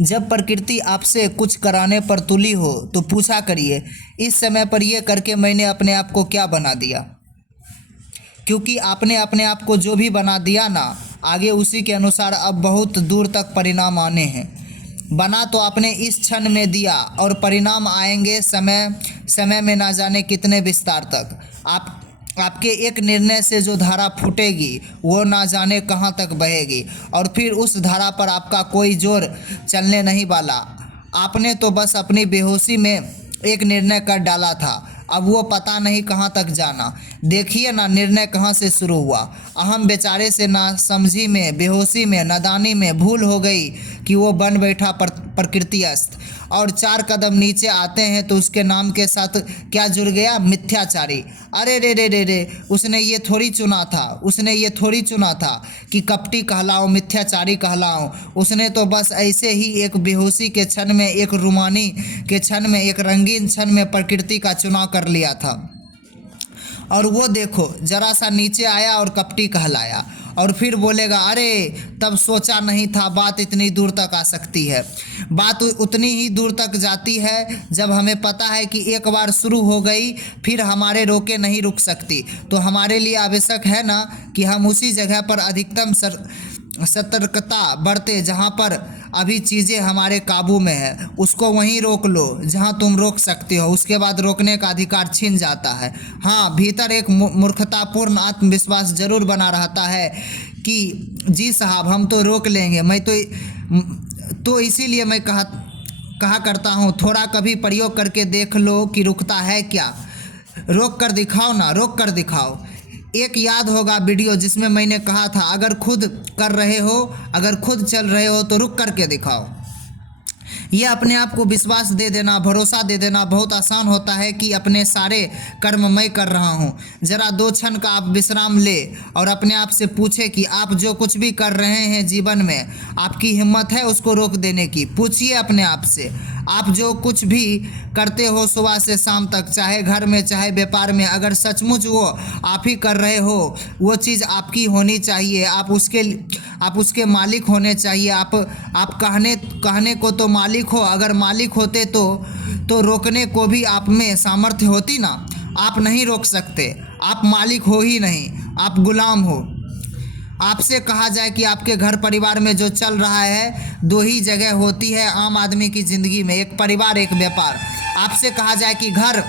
जब प्रकृति आपसे कुछ कराने पर तुली हो तो पूछा करिए, इस समय पर यह करके मैंने अपने आप को क्या बना दिया। क्योंकि आपने अपने आप को जो भी बना दिया ना, आगे उसी के अनुसार अब बहुत दूर तक परिणाम आने हैं। बना तो आपने इस क्षण में दिया और परिणाम आएंगे समय समय में ना जाने कितने विस्तार तक। आपके एक निर्णय से जो धारा फूटेगी वो ना जाने कहाँ तक बहेगी, और फिर उस धारा पर आपका कोई जोर चलने नहीं वाला। आपने तो बस अपनी बेहोशी में एक निर्णय कर डाला था, अब वो पता नहीं कहाँ तक जाना। देखिए ना, निर्णय कहाँ से शुरू हुआ। अहम बेचारे से ना समझी में, बेहोशी में, नादानी में भूल हो गई कि वो बन बैठा प्रकृतिस्थ। और 4 कदम नीचे आते हैं तो उसके नाम के साथ क्या जुड़ गया? मिथ्याचारी। अरे रे रे रे रे, उसने ये थोड़ी चुना था कि कपटी कहलाऊं, मिथ्याचारी कहलाऊं। उसने तो बस ऐसे ही एक बेहोशी के क्षण में, एक रूमानी के क्षण में, एक रंगीन क्षण में प्रकृति का चुनाव कर लिया था। और वो देखो, जरा सा नीचे आया और कपटी कहलाया। और फिर बोलेगा, अरे तब सोचा नहीं था बात इतनी दूर तक आ सकती है। बात उतनी ही दूर तक जाती है जब हमें पता है कि एक बार शुरू हो गई फिर हमारे रोके नहीं रुक सकती। तो हमारे लिए आवश्यक है ना कि हम उसी जगह पर अधिकतम सतर्कता बरते जहाँ पर अभी चीज़ें हमारे काबू में है। उसको वहीं रोक लो जहाँ तुम रोक सकते हो, उसके बाद रोकने का अधिकार छिन जाता है। हाँ, भीतर एक मूर्खतापूर्ण आत्मविश्वास जरूर बना रहता है कि जी साहब हम तो रोक लेंगे। तो इसीलिए मैं कहा करता हूँ, थोड़ा कभी प्रयोग करके देख लो कि रुकता है क्या। रोक कर दिखाओ ना, रोक कर दिखाओ। एक याद होगा वीडियो जिसमें मैंने कहा था, अगर खुद कर रहे हो, अगर खुद चल रहे हो तो रुक करके दिखाओ। ये अपने आप को विश्वास दे देना, भरोसा दे देना बहुत आसान होता है कि अपने सारे कर्म मैं कर रहा हूँ। ज़रा 2 क्षण का आप विश्राम ले और अपने आप से पूछे कि आप जो कुछ भी कर रहे हैं जीवन में, आपकी हिम्मत है उसको रोक देने की। पूछिए अपने आप से, आप जो कुछ भी करते हो सुबह से शाम तक, चाहे घर में चाहे व्यापार में, अगर सचमुच वो आप ही कर रहे हो, वो चीज़ आपकी होनी चाहिए, आप उसके मालिक होने चाहिए। आप कहने को तो मालिक हो, अगर मालिक होते तो रोकने को भी आप में सामर्थ्य होती ना। आप नहीं रोक सकते, आप मालिक हो ही नहीं, आप गुलाम हो। आपसे कहा जाए कि आपके घर परिवार में जो चल रहा है 2 ही जगह होती है आम आदमी की ज़िंदगी में, एक परिवार एक व्यापार। आपसे कहा जाए कि घर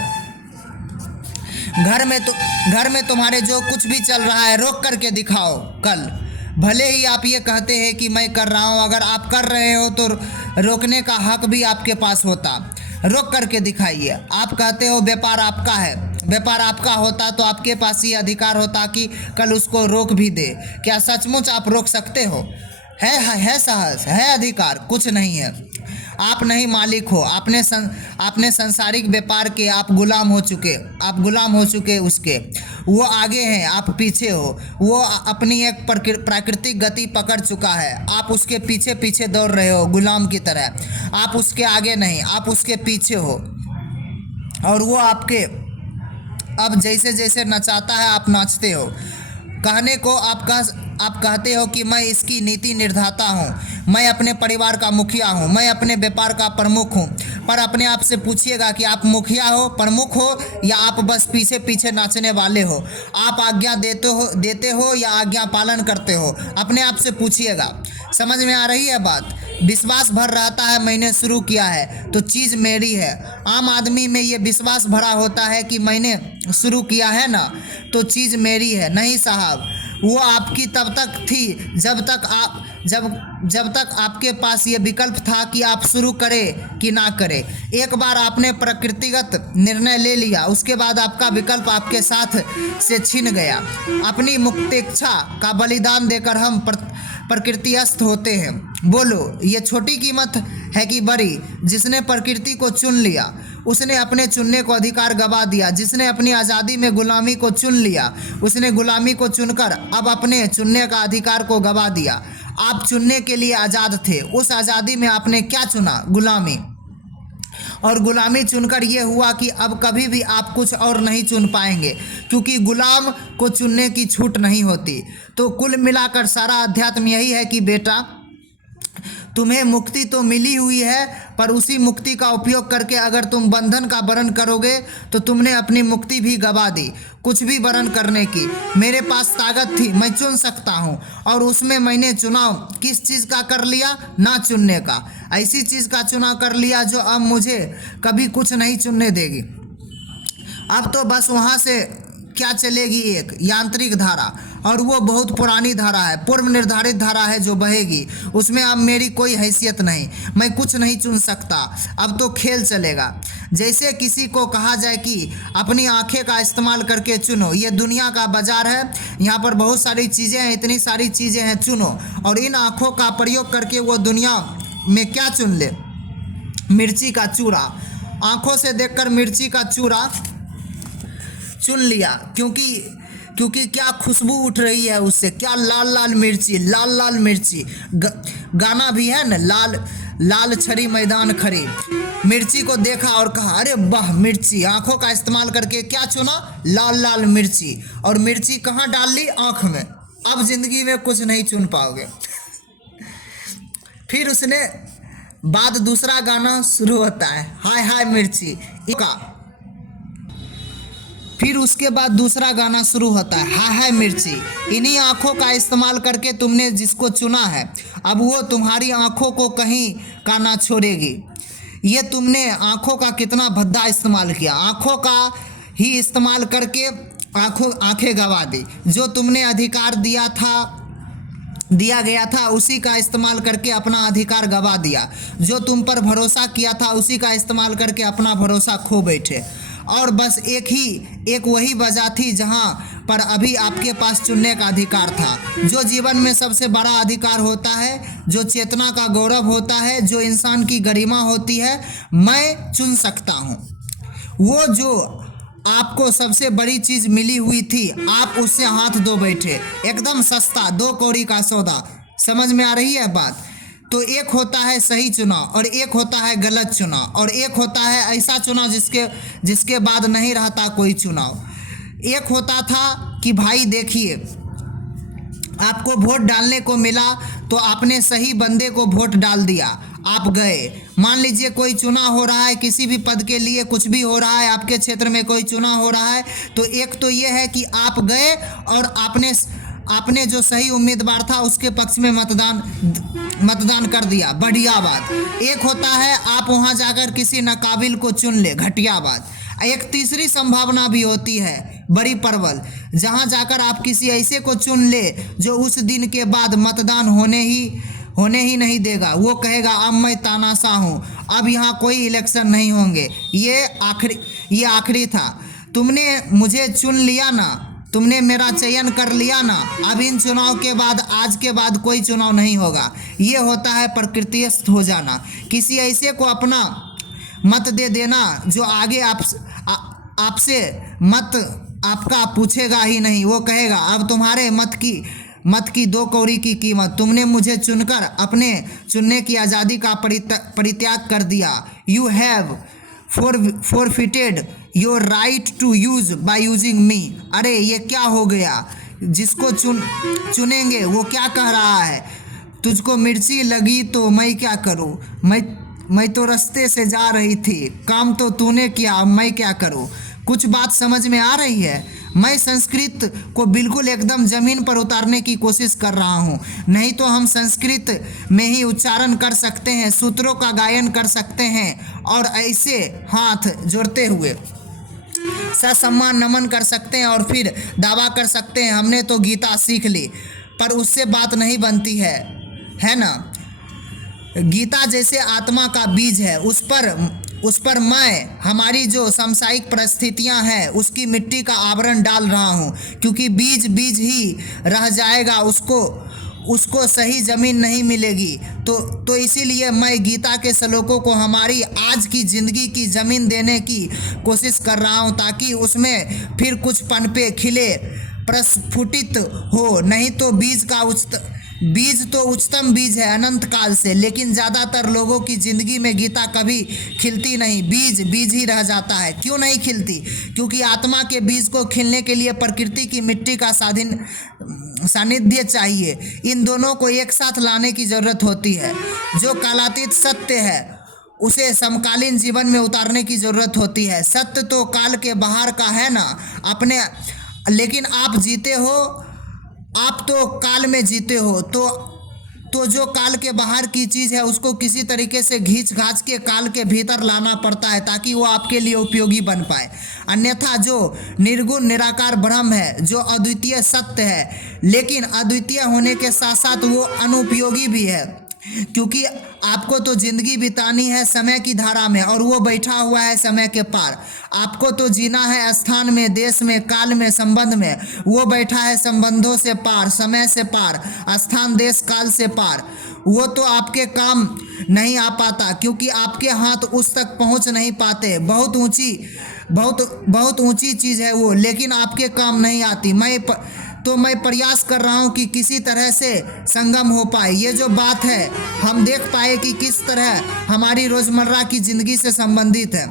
में तुम्हारे जो कुछ भी चल रहा है रोक करके दिखाओ कल। भले ही आप ये कहते हैं कि मैं कर रहा हूँ, अगर आप कर रहे हो तो रोकने का हक भी आपके पास होता। रोक करके दिखाइए। आप कहते हो व्यापार आपका है, व्यापार आपका होता तो आपके पास ये अधिकार होता कि कल उसको रोक भी दे। क्या सचमुच आप रोक सकते हो? है साहस, है अधिकार? कुछ नहीं है। आप नहीं मालिक हो, आपने सांसारिक व्यापार के आप गुलाम हो चुके उसके। वो आगे हैं, आप पीछे हो। वो अपनी एक प्राकृतिक गति पकड़ चुका है, आप उसके पीछे पीछे दौड़ रहे हो गुलाम की तरह। आप उसके आगे नहीं, आप उसके पीछे हो। और वो आपके अब जैसे जैसे नचाता है आप नाचते हो। कहने को आप कहते हो कि मैं इसकी नीति निर्धाता हूँ, मैं अपने परिवार का मुखिया हूँ, मैं अपने व्यापार का प्रमुख हूँ। पर अपने आप से पूछिएगा कि आप मुखिया हो, प्रमुख हो, या आप बस पीछे पीछे नाचने वाले हो? आप आज्ञा देते हो या आज्ञा पालन करते हो? अपने आप से पूछिएगा। समझ में आ रही है बात? विश्वास भर रहता है मैंने शुरू किया है तो चीज़ मेरी है। आम आदमी में ये विश्वास भरा होता है कि मैंने शुरू किया है ना तो चीज़ मेरी है। नहीं साहब, वो आपकी तब तक थी जब तक आपके पास ये विकल्प था कि आप शुरू करें कि ना करें। एक बार आपने प्रकृतिगत निर्णय ले लिया, उसके बाद आपका विकल्प आपके साथ से छिन गया। अपनी मुक्तेच्छा का बलिदान देकर हम प्रकृतिस्थ होते हैं। बोलो, ये छोटी कीमत है कि बड़ी? जिसने प्रकृति को चुन लिया उसने अपने चुनने को अधिकार गवा दिया। जिसने अपनी आज़ादी में गुलामी को चुन लिया उसने गुलामी को चुनकर अब अपने चुनने का अधिकार को गवा दिया। आप चुनने के लिए आज़ाद थे, उस आज़ादी में आपने क्या चुना? गुलामी। और गुलामी चुनकर ये हुआ कि अब कभी भी आप कुछ और नहीं चुन पाएंगे, क्योंकि गुलाम को चुनने की छूट नहीं होती। तो कुल मिलाकर सारा अध्यात्म यही है कि बेटा, तुम्हें मुक्ति तो मिली हुई है, पर उसी मुक्ति का उपयोग करके अगर तुम बंधन का वरण करोगे तो तुमने अपनी मुक्ति भी गवा दी। कुछ भी वरण करने की मेरे पास ताकत थी, मैं चुन सकता हूँ, और उसमें मैंने चुनाव किस चीज़ का कर लिया? ना चुनने का। ऐसी चीज़ का चुनाव कर लिया जो अब मुझे कभी कुछ नहीं चुनने देगी। अब तो बस वहाँ से क्या चलेगी? एक यांत्रिक धारा, और वो बहुत पुरानी धारा है, पूर्व निर्धारित धारा है जो बहेगी। उसमें अब मेरी कोई हैसियत नहीं, मैं कुछ नहीं चुन सकता। अब तो खेल चलेगा। जैसे किसी को कहा जाए कि अपनी आंखें का इस्तेमाल करके चुनो, ये दुनिया का बाजार है, यहाँ पर बहुत सारी चीज़ें हैं, इतनी सारी चीज़ें हैं, चुनो। और इन आँखों का प्रयोग करके वो दुनिया में क्या चुन ले? मिर्ची का चूरा। आँखों से देखकर मिर्ची का चूरा चुन लिया, क्योंकि क्या खुशबू उठ रही है उससे, क्या लाल लाल मिर्ची, लाल लाल मिर्ची। गाना भी है ना, लाल लाल छड़ी मैदान खड़ी। मिर्ची को देखा और कहा अरे वाह मिर्ची। आंखों का इस्तेमाल करके क्या चुना? लाल लाल मिर्ची। और मिर्ची कहाँ डाल ली? आंख में। अब जिंदगी में कुछ नहीं चुन पाओगे। फिर उसने बाद दूसरा गाना शुरू होता है, हाय हाय मिर्ची का। फिर उसके बाद दूसरा गाना शुरू होता है, हाय हाय मिर्ची। इन्हीं आँखों का इस्तेमाल करके तुमने जिसको चुना है, अब वो तुम्हारी आँखों को कहीं का ना छोड़ेगी। ये तुमने आँखों का कितना भद्दा इस्तेमाल किया। आँखों का ही इस्तेमाल करके आँखें गंवा दी। जो तुमने अधिकार दिया गया था उसी का इस्तेमाल करके अपना अधिकार गंवा दिया। जो तुम पर भरोसा किया था उसी का इस्तेमाल करके अपना भरोसा खो बैठे। और बस एक वही वजह थी जहां पर अभी आपके पास चुनने का अधिकार था। जो जीवन में सबसे बड़ा अधिकार होता है, जो चेतना का गौरव होता है, जो इंसान की गरिमा होती है, मैं चुन सकता हूं। वो जो आपको सबसे बड़ी चीज़ मिली हुई थी, आप उससे हाथ धो बैठे। एकदम सस्ता, 2 कौड़ी का सौदा। समझ में आ रही है बात? तो एक होता है सही चुनाव, और एक होता है गलत चुनाव, और एक होता है ऐसा चुनाव जिसके बाद नहीं रहता कोई चुनाव। एक होता था कि भाई देखिए, आपको वोट डालने को मिला तो आपने सही बंदे को वोट डाल दिया, आप गए। मान लीजिए कोई चुनाव हो रहा है, किसी भी पद के लिए कुछ भी हो रहा है, आपके क्षेत्र में कोई चुनाव हो रहा है, तो एक तो ये है कि आप गए और आपने जो सही उम्मीदवार था उसके पक्ष में मतदान कर दिया, बढ़िया बात। एक होता है आप वहां जाकर किसी नाकाबिल को चुन ले, घटिया बात। एक तीसरी संभावना भी होती है, बड़ी प्रबल, जहां जाकर आप किसी ऐसे को चुन ले जो उस दिन के बाद मतदान होने ही नहीं देगा। वो कहेगा अब मैं तानाशाह हूँ, अब यहाँ कोई इलेक्शन नहीं होंगे। ये आखिरी था। तुमने मुझे चुन लिया ना, तुमने मेरा चयन कर लिया ना, अब इन चुनाव के बाद, आज के बाद कोई चुनाव नहीं होगा। ये होता है प्रकृतिस्थ हो जाना। किसी ऐसे को अपना मत दे देना जो आगे आपसे मत आपका पूछेगा ही नहीं। वो कहेगा अब तुम्हारे मत की 2 कौड़ी की कीमत। तुमने मुझे चुनकर अपने चुनने की आज़ादी का परित्याग कर दिया। You have forfeited your right to use by using me। अरे ये क्या हो गया? जिसको चुनेंगे वो क्या कह रहा है? तुझको मिर्ची लगी तो मैं क्या करूं? मैं तो रास्ते से जा रही थी, काम तो तूने किया, अब मैं क्या करूं? कुछ बात समझ में आ रही है? मैं संस्कृत को बिल्कुल एकदम ज़मीन पर उतारने की कोशिश कर रहा हूँ। नहीं तो हम संस्कृत में ही उच्चारण कर सकते हैं, सूत्रों का गायन कर सकते हैं, और ऐसे हाथ जोड़ते हुए ससम्मान नमन कर सकते हैं, और फिर दावा कर सकते हैं हमने तो गीता सीख ली। पर उससे बात नहीं बनती है ना? गीता जैसे आत्मा का बीज है, उस पर मैं हमारी जो सांसारिक परिस्थितियां हैं उसकी मिट्टी का आवरण डाल रहा हूं, क्योंकि बीज ही रह जाएगा, उसको सही ज़मीन नहीं मिलेगी। तो इसीलिए मैं गीता के श्लोकों को हमारी आज की ज़िंदगी की ज़मीन देने की कोशिश कर रहा हूं, ताकि उसमें फिर कुछ पनपे, खिले, प्रस्फुटित हो। नहीं तो बीज का बीज तो उच्चतम बीज है अनंत काल से, लेकिन ज़्यादातर लोगों की ज़िंदगी में गीता कभी खिलती नहीं। बीज बीज ही रह जाता है। क्यों नहीं खिलती? क्योंकि आत्मा के बीज को खिलने के लिए प्रकृति की मिट्टी का सानिध्य चाहिए। इन दोनों को एक साथ लाने की ज़रूरत होती है। जो कालातीत सत्य है उसे समकालीन जीवन में उतारने की ज़रूरत होती है। सत्य तो काल के बाहर का है ना अपने, लेकिन आप जीते हो, आप तो काल में जीते हो। तो जो काल के बाहर की चीज़ है उसको किसी तरीके से घींच घाच के काल के भीतर लाना पड़ता है ताकि वो आपके लिए उपयोगी बन पाए। अन्यथा जो निर्गुण निराकार ब्रह्म है, जो अद्वितीय सत्य है, लेकिन अद्वितीय होने के साथ साथ वो अनुपयोगी भी है, क्योंकि आपको तो ज़िंदगी बितानी है समय की धारा में और वो बैठा हुआ है समय के पार। आपको तो जीना है स्थान में, देश में, काल में, संबंध में, वो बैठा है संबंधों से पार, समय से पार, स्थान, देश, काल से पार। वो तो आपके काम नहीं आ पाता क्योंकि आपके हाथ उस तक पहुंच नहीं पाते। बहुत ऊंची चीज़ है वो, लेकिन आपके काम नहीं आती। मैं प्रयास कर रहा हूँ कि किसी तरह से संगम हो पाए। ये जो बात है हम देख पाए कि किस तरह हमारी रोज़मर्रा की ज़िंदगी से संबंधित है।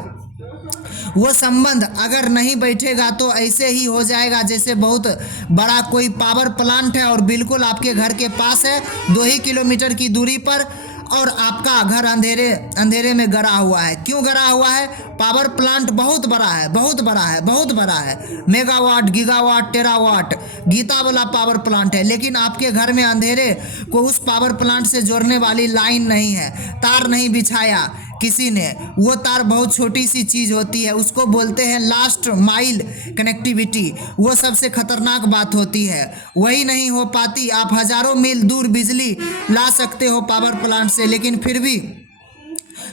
वो संबंध अगर नहीं बैठेगा तो ऐसे ही हो जाएगा जैसे बहुत बड़ा कोई पावर प्लांट है और बिल्कुल आपके घर के पास है, 2 ही किलोमीटर की दूरी पर, और आपका घर अंधेरे में गड़ा हुआ है। क्यों गड़ा हुआ है? पावर प्लांट बहुत बड़ा है, मेगावाट, गीगावाट, टेरावाट गीता वाला पावर प्लांट है, लेकिन आपके घर में अंधेरे को उस पावर प्लांट से जोड़ने वाली लाइन नहीं है, तार नहीं बिछाया किसी ने। वो तार बहुत छोटी सी चीज़ होती है, उसको बोलते हैं लास्ट माइल कनेक्टिविटी। वो सबसे खतरनाक बात होती है, वही नहीं हो पाती। आप हज़ारों मील दूर बिजली ला सकते हो पावर प्लांट से, लेकिन फिर भी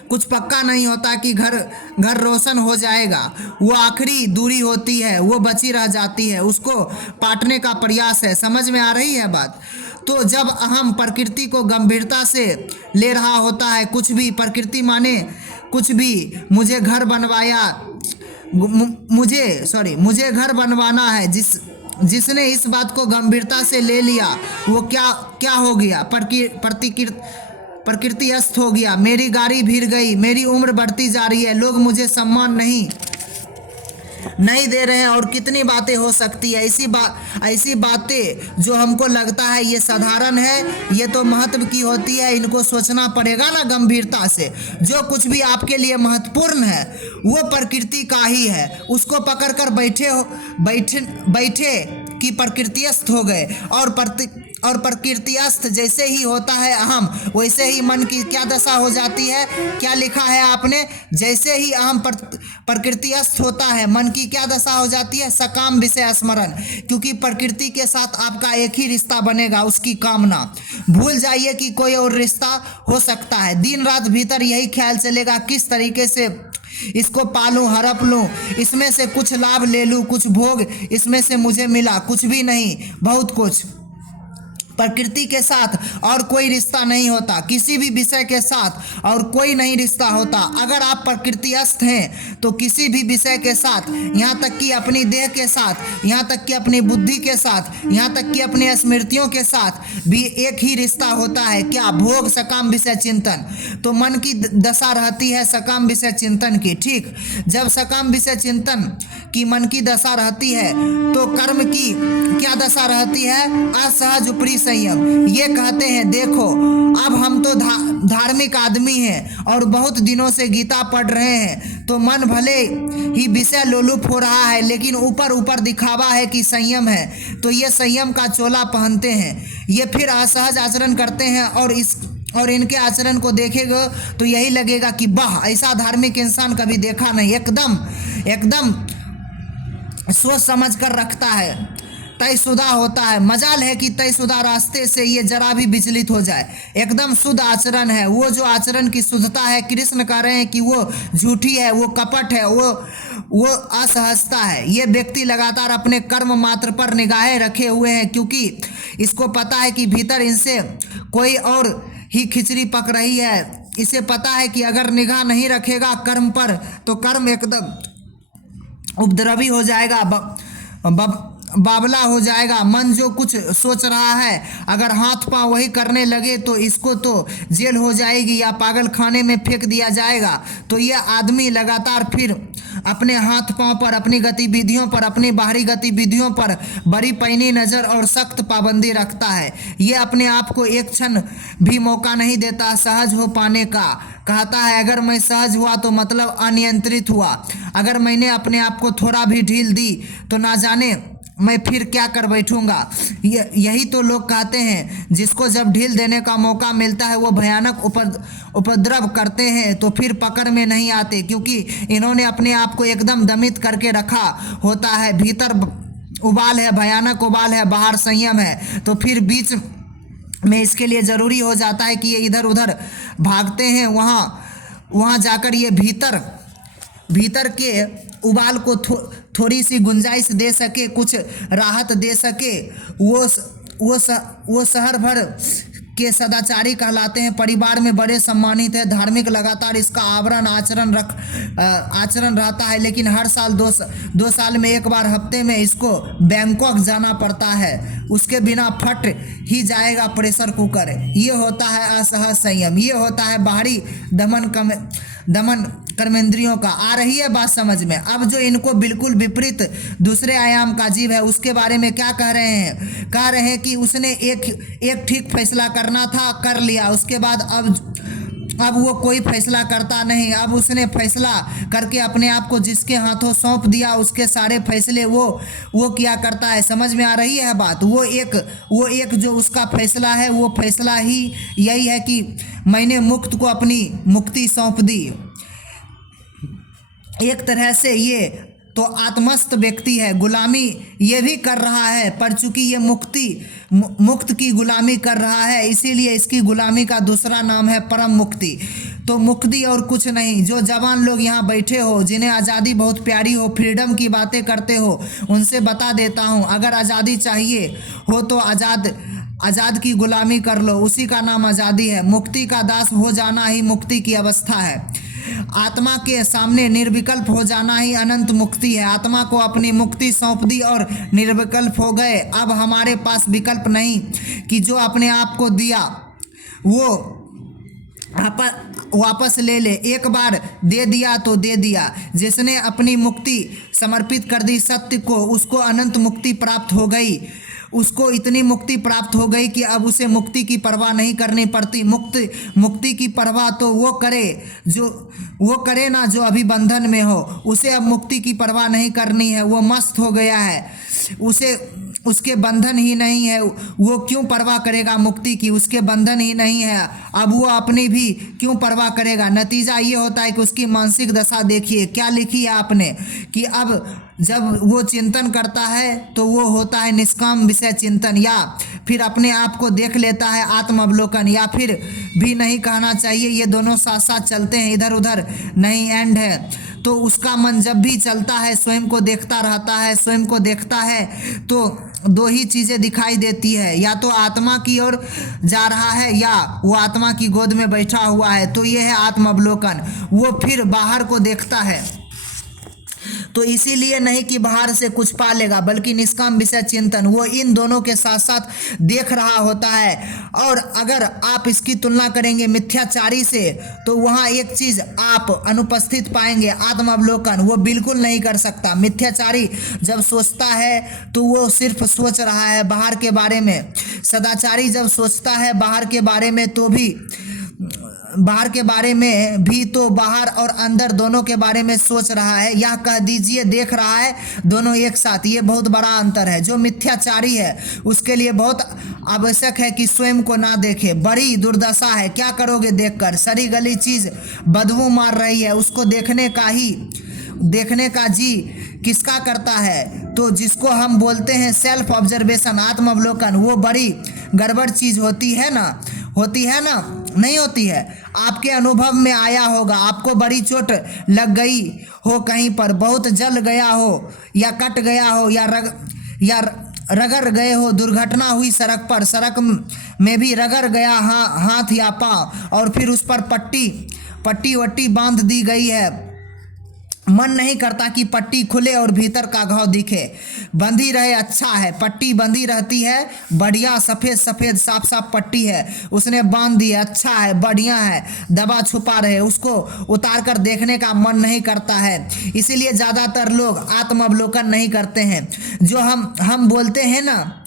कुछ पक्का नहीं होता कि घर रोशन हो जाएगा। वो आखिरी दूरी होती है, वो बची रह जाती है, उसको पाटने का प्रयास है। समझ में आ रही है बात? तो जब हम प्रकृति को गंभीरता से ले रहा होता है, कुछ भी प्रकृति माने कुछ भी, मुझे घर बनवाना है, जिसने इस बात को गंभीरता से ले लिया वो क्या हो गया? प्रकृति अस्त हो गया, मेरी गाड़ी भीड़ गई, मेरी उम्र बढ़ती जा रही है, लोग मुझे सम्मान नहीं दे रहे हैं, और कितनी बातें हो सकती है। ऐसी बातें जो हमको लगता है ये साधारण है, ये तो महत्व की होती है, इनको सोचना पड़ेगा ना गंभीरता से। जो कुछ भी आपके लिए महत्वपूर्ण है वो प्रकृति का ही है। उसको पकड़ कर बैठे कि प्रकृतिस्थ हो गए, और प्रकृतिस्थ जैसे ही होता है अहम, वैसे ही मन की क्या दशा हो जाती है? क्या लिखा है आपने? जैसे ही अहम प्रकृतिस्थ होता है, मन की क्या दशा हो जाती है? सकाम विषय स्मरण। क्योंकि प्रकृति के साथ आपका एक ही रिश्ता बनेगा, उसकी कामना। भूल जाइए कि कोई और रिश्ता हो सकता है। दिन रात भीतर यही ख्याल चलेगा किस तरीके से इसको पालूं, हड़प लूं, इसमें से कुछ लाभ ले लूं, कुछ भोग इसमें से मुझे मिला। कुछ भी नहीं, बहुत कुछ। प्रकृति के साथ और कोई रिश्ता नहीं होता, किसी भी विषय के साथ और कोई नहीं रिश्ता होता। अगर आप प्रकृतिस्थ हैं तो किसी भी विषय के साथ, यहाँ तक कि अपनी देह के साथ, यहाँ तक कि अपनी बुद्धि के साथ, यहाँ तक कि अपनी स्मृतियों के साथ भी एक ही रिश्ता होता है। क्या? भोग, सकाम विषय चिंतन। तो मन की दशा रहती है सकाम विषय चिंतन की। ठीक, जब सकाम विषय चिंतन की मन की दशा रहती है तो कर्म की क्या दशा रहती है? असहज ऊपरी संयम। ये कहते हैं देखो अब हम तो धार्मिक आदमी हैं और बहुत दिनों से गीता पढ़ रहे हैं, तो मन भले ही विषय लोलुप हो रहा है, लेकिन ऊपर ऊपर दिखावा है कि संयम है, तो ये संयम का चोला पहनते हैं। ये फिर असहज आचरण करते हैं और इनके आचरण को देखेगा तो यही लगेगा कि वाह, ऐसा धार्मिक इंसान कभी देखा नहीं। एकदम सोच समझ कर रखता है, तयशुदा होता है। मजाल है कि तयशुदा रास्ते से ये जरा भी विचलित हो जाए। एकदम शुद्ध आचरण है। वो जो आचरण की शुद्धता है, कृष्ण कह रहे हैं कि वो झूठी है, वो कपट है, वो असहजता है। ये व्यक्ति लगातार अपने कर्म मात्र पर निगाहें रखे हुए हैं, क्योंकि इसको पता है कि भीतर इनसे कोई और ही खिचड़ी पक रही है। इसे पता है कि अगर निगाह नहीं रखेगा कर्म पर तो कर्म एकदम उपद्रवी हो जाएगा, बावला हो जाएगा। मन जो कुछ सोच रहा है अगर हाथ पांव वही करने लगे तो इसको तो जेल हो जाएगी या पागल खाने में फेंक दिया जाएगा। तो ये आदमी लगातार फिर अपने हाथ पांव पर, अपनी गतिविधियों पर, अपनी बाहरी गतिविधियों पर बड़ी पैनी नज़र और सख्त पाबंदी रखता है। ये अपने आप को एक क्षण भी मौका नहीं देता सहज हो पाने का। कहता है अगर मैं सहज हुआ तो मतलब अनियंत्रित हुआ। अगर मैंने अपने आप को थोड़ा भी ढील दी तो ना जाने मैं फिर क्या कर बैठूंगा। यही तो लोग कहते हैं जिसको जब ढील देने का मौका मिलता है वो भयानक उपद्रव करते हैं तो फिर पकड़ में नहीं आते, क्योंकि इन्होंने अपने आप को एकदम दमित करके रखा होता है। भीतर उबाल है, भयानक उबाल है, बाहर संयम है। तो फिर बीच में इसके लिए ज़रूरी हो जाता है कि ये इधर उधर भागते हैं, वहाँ जाकर ये भीतर के उबाल को थोड़ी सी गुंजाइश दे सके, कुछ राहत दे सके। वो शहर भर के सदाचारी कहलाते हैं, परिवार में बड़े सम्मानित है, धार्मिक लगातार इसका आचरण रहता है। लेकिन हर साल दो साल में एक बार हफ्ते में इसको बैंकॉक जाना पड़ता है, उसके बिना फट ही जाएगा प्रेशर कुकर। ये होता है असहज संयम, ये होता है बाहरी दमन कर्मेंद्रियों का। आ रही है बात समझ में? अब जो इनको बिल्कुल विपरीत दूसरे आयाम का जीव है उसके बारे में क्या कह रहे हैं? कह रहे हैं कि उसने एक ठीक फैसला करना था, कर लिया, उसके बाद अब वो कोई फैसला करता नहीं। अब उसने फैसला करके अपने आप को जिसके हाथों सौंप दिया उसके सारे फैसले वो क्या करता है। समझ में आ रही है बात? वो एक जो उसका फैसला है वो फैसला ही यही है कि मैंने मुक्त को अपनी मुक्ति सौंप दी। एक तरह से ये तो आत्मस्थ व्यक्ति है, गुलामी ये भी कर रहा है, पर चूंकि ये मुक्त की गुलामी कर रहा है इसीलिए इसकी गुलामी का दूसरा नाम है परम मुक्ति। तो मुक्ति और कुछ नहीं। जो जवान लोग यहाँ बैठे हो जिन्हें आज़ादी बहुत प्यारी हो, फ्रीडम की बातें करते हो, उनसे बता देता हूँ अगर आज़ादी चाहिए हो तो आज़ाद की गुलामी कर लो, उसी का नाम आज़ादी है। मुक्ति का दास हो जाना ही मुक्ति की अवस्था है। आत्मा के सामने निर्विकल्प हो जाना ही अनंत मुक्ति है। आत्मा को अपनी मुक्ति सौंप दी और निर्विकल्प हो गए। अब हमारे पास विकल्प नहीं कि जो अपने आप को दिया वो वापस ले ले। एक बार दे दिया तो दे दिया। जिसने अपनी मुक्ति समर्पित कर दी सत्य को, उसको अनंत मुक्ति प्राप्त हो गई। उसको इतनी मुक्ति प्राप्त हो गई कि अब उसे मुक्ति की परवाह नहीं करनी पड़ती। मुक्ति की परवाह तो वो करे ना जो अभी बंधन में हो। उसे अब मुक्ति की परवाह नहीं करनी है, वो मस्त हो गया है, उसके बंधन ही नहीं है। वो क्यों परवाह करेगा मुक्ति की? उसके बंधन ही नहीं है, अब वो अपनी भी क्यों परवाह करेगा? नतीजा ये होता है कि उसकी मानसिक दशा देखिए क्या लिखी है आपने कि अब जब वो चिंतन करता है तो वो होता है निष्काम विषय चिंतन, या फिर अपने आप को देख लेता है आत्म अवलोकन, या फिर भी नहीं कहना चाहिए, ये दोनों साथ साथ चलते हैं, इधर उधर नहीं एंड है। तो उसका मन जब भी चलता है स्वयं को देखता रहता है। स्वयं को देखता है तो दो ही चीज़ें दिखाई देती है, या तो आत्मा की ओर जा रहा है या वो आत्मा की गोद में बैठा हुआ है। तो ये है आत्म अवलोकन। वो फिर बाहर को देखता है तो इसीलिए नहीं कि बाहर से कुछ पा लेगा, बल्कि निष्काम विषय चिंतन, वो इन दोनों के साथ साथ देख रहा होता है। और अगर आप इसकी तुलना करेंगे मिथ्याचारी से तो वहाँ एक चीज़ आप अनुपस्थित पाएंगे, आत्म अवलोकन। वो बिल्कुल नहीं कर सकता। मिथ्याचारी जब सोचता है तो वो सिर्फ सोच रहा है बाहर के बारे में। सदाचारी जब सोचता है बाहर के बारे में तो बाहर और अंदर दोनों के बारे में सोच रहा है, या कह दीजिए देख रहा है, दोनों एक साथ। ये बहुत बड़ा अंतर है। जो मिथ्याचारी है उसके लिए बहुत आवश्यक है कि स्वयं को ना देखे। बड़ी दुर्दशा है, क्या करोगे देखकर? सड़ी गली चीज़ बदबू मार रही है, उसको देखने का जी किसका करता है? तो जिसको हम बोलते हैं सेल्फ ऑब्जर्वेशन, आत्म अवलोकन, वो बड़ी गड़बड़ चीज़ होती है ना? नहीं होती है। आपके अनुभव में आया होगा, आपको बड़ी चोट लग गई हो, कहीं पर बहुत जल गया हो या कट गया हो या रगड़ गए हो, दुर्घटना हुई सड़क पर, सड़क में भी रगड़ गया हाथ या पाँव, और फिर उस पर पट्टी वट्टी बांध दी गई है, मन नहीं करता कि पट्टी खुले और भीतर का घाव दिखे। बंधी रहे अच्छा है, पट्टी बंधी रहती है, बढ़िया सफ़ेद सफ़ेद साफ साफ पट्टी है, उसने बांध दी है, अच्छा है, बढ़िया है। दबा छुपा रहे, उसको उतार कर देखने का मन नहीं करता है। इसीलिए ज़्यादातर लोग आत्म अवलोकन नहीं करते हैं। जो हम बोलते हैं ना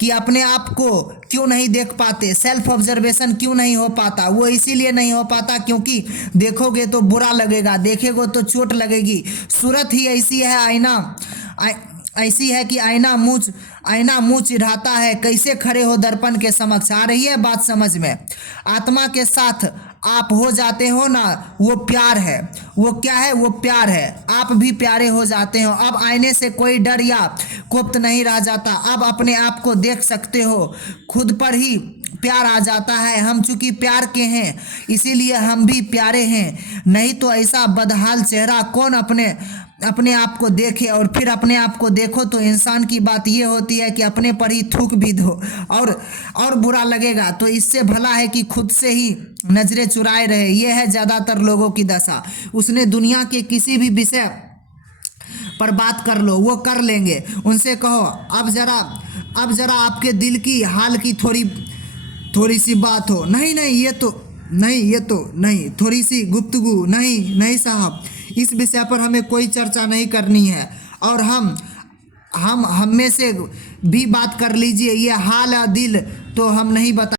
कि अपने आप को क्यों नहीं देख पाते, सेल्फ ऑब्जर्वेशन क्यों नहीं हो पाता, वो इसीलिए नहीं हो पाता क्योंकि देखोगे तो बुरा लगेगा, देखेगो तो चोट लगेगी। सूरत ही ऐसी है, ऐसी है कि आईना मुंह चिढ़ाता है, कैसे खड़े हो दर्पण के समक्ष। आ रही है बात समझ में? आत्मा के साथ आप हो जाते हो ना, वो प्यार है। वो क्या है? वो प्यार है। आप भी प्यारे हो जाते हो। अब आईने से कोई डर या कोप्त नहीं रह जाता। अब अपने आप को देख सकते हो, खुद पर ही प्यार आ जाता है। हम चूंकि प्यार के हैं इसीलिए हम भी प्यारे हैं, नहीं तो ऐसा बदहाल चेहरा कौन अपने आप को देखे। और फिर अपने आप को देखो तो इंसान की बात ये होती है कि अपने पर ही थूक भी दो और बुरा लगेगा। तो इससे भला है कि खुद से ही नजरें चुराए रहे। ये है ज़्यादातर लोगों की दशा। उसने दुनिया के किसी भी विषय पर बात कर लो, वो कर लेंगे। उनसे कहो अब जरा आपके दिल की हाल की थोड़ी सी बात हो। नहीं ये तो नहीं, थोड़ी सी गुफ्तगू। नहीं साहब, इस विषय पर हमें कोई चर्चा नहीं करनी है। और हम में से भी बात कर लीजिए, ये हाल या दिल तो हम नहीं बता